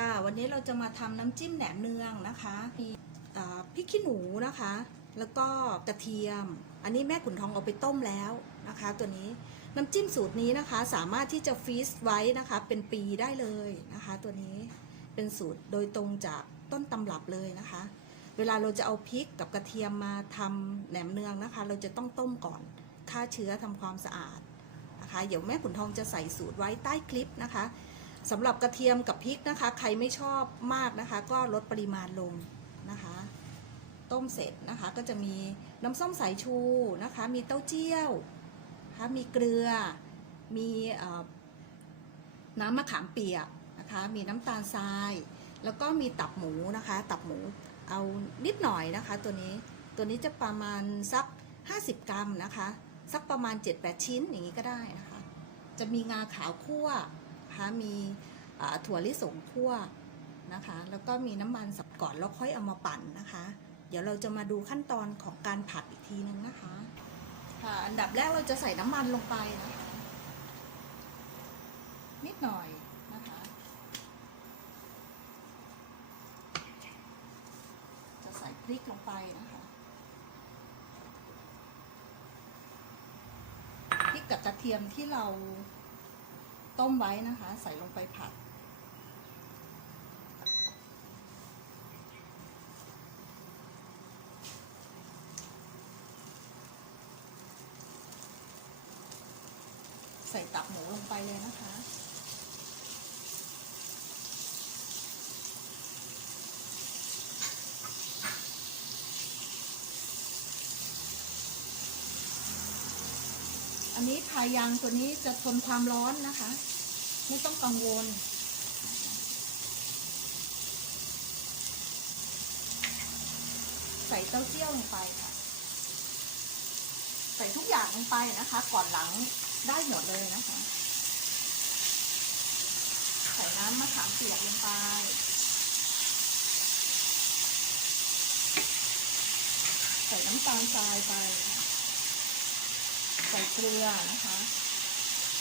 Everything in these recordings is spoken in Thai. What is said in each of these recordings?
ค่ะ วันนี้เราจะมาทำน้ำจิ้มแหนมเนืองนะคะมีพริกขี้หนูนะคะ แล้วก็กระเทียม อันนี้แม่ขุนทองเอาไปต้มแล้วนะคะ ตัวนี้น้ำจิ้มสูตรนี้นะคะ สามารถที่จะฟรีซไว้นะคะ เป็นปีได้เลยนะคะ ตัวนี้เป็นสูตรโดยตรงจากต้นตำรับเลยนะคะ เวลาเราจะเอาพริกกับกระเทียมมาทำแหนมเนืองนะคะ เราจะต้องต้มก่อนฆ่าเชื้อทำความสะอาดนะคะ เดี๋ยวแม่ขุนทองจะใส่สูตรไว้ใต้คลิปนะคะ สำหรับกระเทียมกับพริกนะคะ ใครไม่ชอบมากนะคะ ก็ลดปริมาณลงนะคะ ต้มเสร็จนะคะก็จะมีน้ำส้มสายชูนะคะ มีเต้าเจี้ยวนะคะมีเกลือ มีอน้ำมะขามเปียกนะคะ มีน้ำตาลทราย แล้วก็มีตับหมูนะคะ ตับหมูเอานิดหน่อยนะคะ ตัวนี้ตัวนี้จะประมาณสัก 50 กรัมนะคะ สักประมาณ 7-8 ชิ้นอย่างนี้ก็ได้นะคะ จะมีงาขาวคั่ว นะคะมีถั่วลิสงคั่วนะคะแล้วก็มีน้ำมันสับก่อนแล้วค่อยเอามาปั่นนะคะ เดี๋ยวเราจะมาดูขั้นตอนของการผัดอีกทีนึงนะคะค่ะอันดับแรกเราจะใส่น้ำมันลงไปนะคะนิดหน่อยนะคะ จะใส่พริกลงไปนะคะพริกกับกระเทียมที่เรา ต้มไว้นะคะ ใส่ลงไปผัด ใส่ตับหมูลงไปเลยนะคะ อันนี้พายางตัวนี้จะทนความร้อนนะคะ ไม่ต้องกังวล ใส่เต้าเจี้ยวลงไปค่ะ ใส่ทุกอย่างลงไปนะคะ ก่อนหลังได้หมดเลยนะคะ ใส่น้ำมะขามเปียกลงไปใส่น้ำตาลทรายไปค่ะ ใส่เกลือนะคะ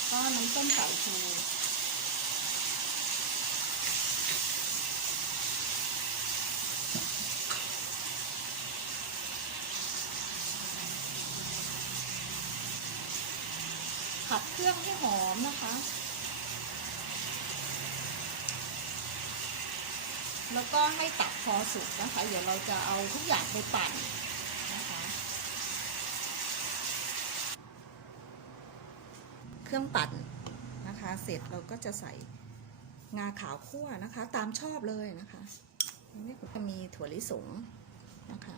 ก็น้ำส้มสายชูผัดเครื่องให้หอมนะคะ แล้วก็ให้ตับพอสุกนะคะ เดี๋ยวเราจะเอาทุกอย่างไปปั่นนะคะ เครื่องปั่นนะคะ เสร็จเราก็จะใส่งาขาวคั่วนะคะ ตามชอบเลยนะคะนี่จะมีถั่วลิสงนะคะ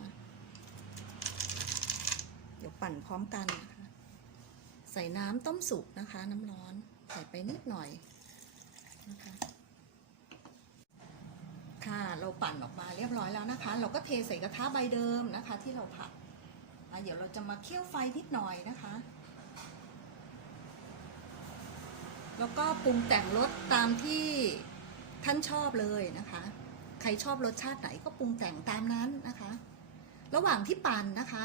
เดี๋ยวปั่นพร้อมกันนะคะ ใส่น้ำต้มสุกนะคะ น้ำร้อนใส่ไปนิดหน่อยนะคะค่ะเราปั่นออกมาเรียบร้อยแล้วนะคะ เราก็เทใส่กระทะใบเดิมนะคะ ที่เราผัดเดี๋ยวเราจะมาเคี่ยวไฟนิดหน่อยนะคะ แล้วก็ปรุงแต่งรสตามที่ท่านชอบเลยนะคะ ใครชอบรสชาติไหนก็ปรุงแต่งตามนั้นนะคะ ระหว่างที่ปั่นนะคะ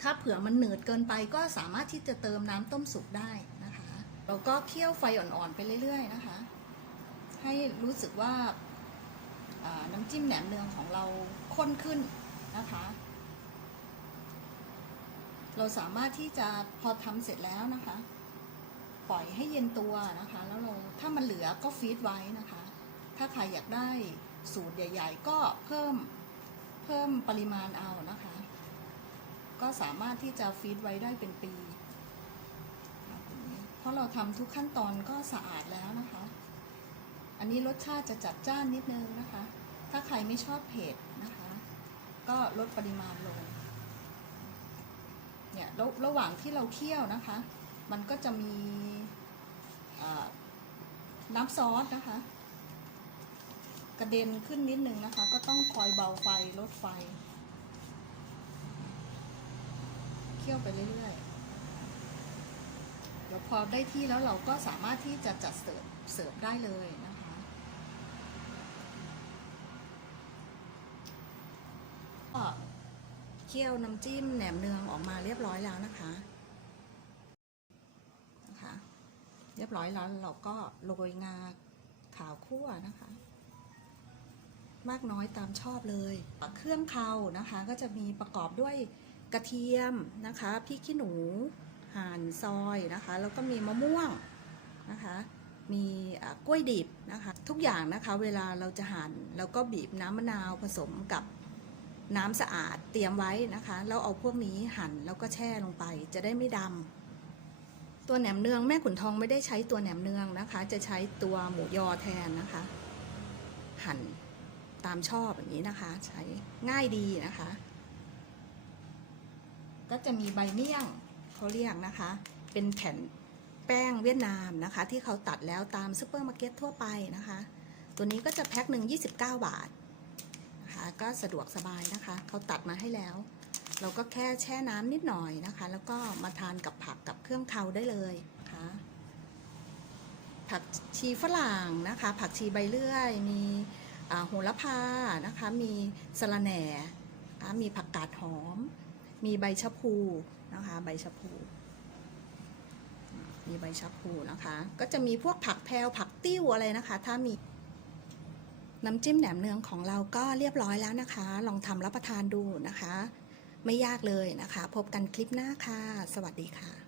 ถ้าเผื่อมันเหนืดเกินไปก็สามารถที่จะเติมน้ำต้มสุกได้นะคะ แล้วก็เคี่ยวไฟอ่อนๆไปเรื่อย ๆ นะคะ ให้รู้สึกว่าอ่าน้ำจิ้มแหนมเนืองของเราข้นขึ้นนะคะ เราสามารถที่จะพอทำเสร็จแล้วนะคะ ปล่อยให้เย็นตัวนะคะ แล้วเราถ้ามันเหลือก็ฟีดไว้นะคะ ถ้าใครอยากได้สูตรใหญ่ ๆ ก็เพิ่มเพิ่มปริมาณเอานะคะ ก็สามารถที่จะฟีดไว้ได้เป็นปี เพราะเราทำทุกขั้นตอนก็สะอาดแล้วนะคะ อันนี้รสชาติจะจัดจ้านนิดนึงนะคะ ถ้าใครไม่ชอบเผ็ดนะคะ ก็ลดปริมาณลงเนี่ยระหว่างที่เราเคี่ยวนะคะ มันก็จะมีน้ำซอสนะคะ กระเด็นขึ้นนิดนึงนะคะ ก็ต้องคอยเบาไฟลดไฟ เคี่ยวไปเรื่อยๆเดี๋ยวพอได้ที่แล้วเราก็สามารถที่จะจัดเสิร์ฟเสิร์ฟได้เลยนะคะก็เคี่ยวน้ำจิ้มแหนมเนืองออกมาเรียบร้อยแล้วนะคะ นะคะ เรียบร้อยแล้วเราก็โรยงาขาวคั่วนะคะ มากน้อยตามชอบเลย เครื่องเคานะคะ ก็จะมีประกอบด้วยกระเทียมนะคะพริกขี้หนูหั่นซอยนะคะ แล้วก็มีมะม่วงนะคะ มีกล้วยดิบนะคะ ทุกอย่างนะคะ เวลาเราจะหั่นแล้วก็บีบน้ำมะนาวผสมกับน้ำสะอาดเตรียมไว้นะคะ แล้วเอาพวกนี้หั่นแล้วก็แช่ลงไปจะได้ไม่ดำ ตัวแหนมเนืองแม่ขุนทองไม่ได้ใช้ตัวแหนมเนืองนะคะ จะใช้ตัวหมูยอแทนนะคะ หั่นตามชอบอย่างนี้นะคะ ใช้ง่ายดีนะคะ ก็จะมีใบเมี่ยงเขาเรียกนะคะ เป็นแผ่นแป้งเวียดนามนะคะ ที่เขาตัดแล้วตามซูเปอร์มาร์เก็ตทั่วไปนะคะ ตัวนี้ก็จะแพ็คหนึ่ง29 บาทนะคะก็สะดวกสบายนะคะ เขาตัดมาให้แล้ว เราก็แค่แช่น้ำนิดหน่อยนะคะ แล้วก็มาทานกับผักกับเครื่องเคาได้เลยนะคะผักชีฝรั่งนะคะ ผักชีใบเลื่อย มีโหระพานะคะ มีสะระแหน่นะคะมีผักกาดหอม มีใบชะพูนะคะ ใบชะพู มีใบชะพูนะคะ ก็จะมีพวกผักแพรวผักติ้วอะไรนะคะ ถ้ามีน้ำจิ้มแหนมเนืองของเราก็เรียบร้อยแล้วนะคะ ลองทำรับประทานดูนะคะ ไม่ยากเลยนะคะ พบกันคลิปหน้าค่ะ สวัสดีค่ะ